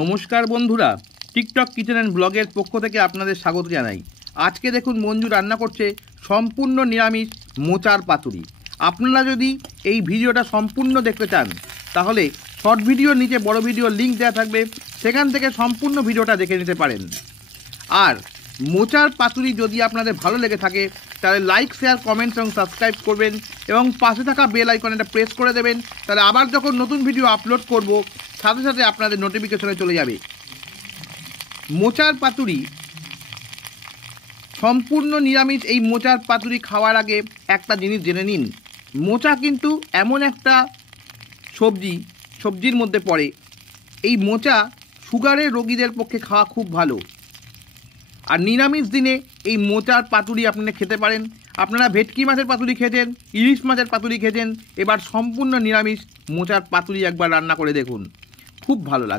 নমস্কার বন্ধুরা, TikTok kitchen and ব্লগের পক্ষ থেকে আপনাদের স্বাগত জানাই। আজকে দেখুন মঞ্জু রান্না করছে সম্পূর্ণ নিরামিষ মোচার পাতুরি। আপনারা যদি এই ভিডিওটা সম্পূর্ণ দেখতে চান তাহলে শর্ট ভিডিওর নিচে বড় ভিডিওর লিঙ্ক দেওয়া থাকবে, সেখান থেকে সম্পূর্ণ ভিডিওটা দেখে নিতে পারেন। আর মোচার পাতুরি যদি আপনাদের ভালো লেগে থাকে তাহলে লাইক, শেয়ার, কমেন্টস এবং সাবস্ক্রাইব করবেন এবং পাশে থাকা বেল আইকনটা প্রেস করে দেবেন। তাহলে আবার যখন নতুন ভিডিও আপলোড করব সাথে সাথে আপনাদের নোটিফিকেশনে চলে যাবে। মোচার পাতুরি সম্পূর্ণ নিরামিষ। এই মোচার পাতুরি খাওয়ার আগে একটা জিনিস জেনে নিন, মোচা কিন্তু এমন একটা সবজির মধ্যে পড়ে। এই মোচা সুগারের রোগীদের পক্ষে খাওয়া খুব ভালো। আর নিরামিষ দিনে এই মোচার পাতুরি আপনারা খেতে পারেন। আপনারা ভেটকি মাছের পাতুরি খেয়েছেন, ইলিশ মাছের পাতুরি খেয়েছেন, এবার সম্পূর্ণ নিরামিষ মোচার পাতুরি একবার রান্না করে দেখুন, খুব ভালো লাগে।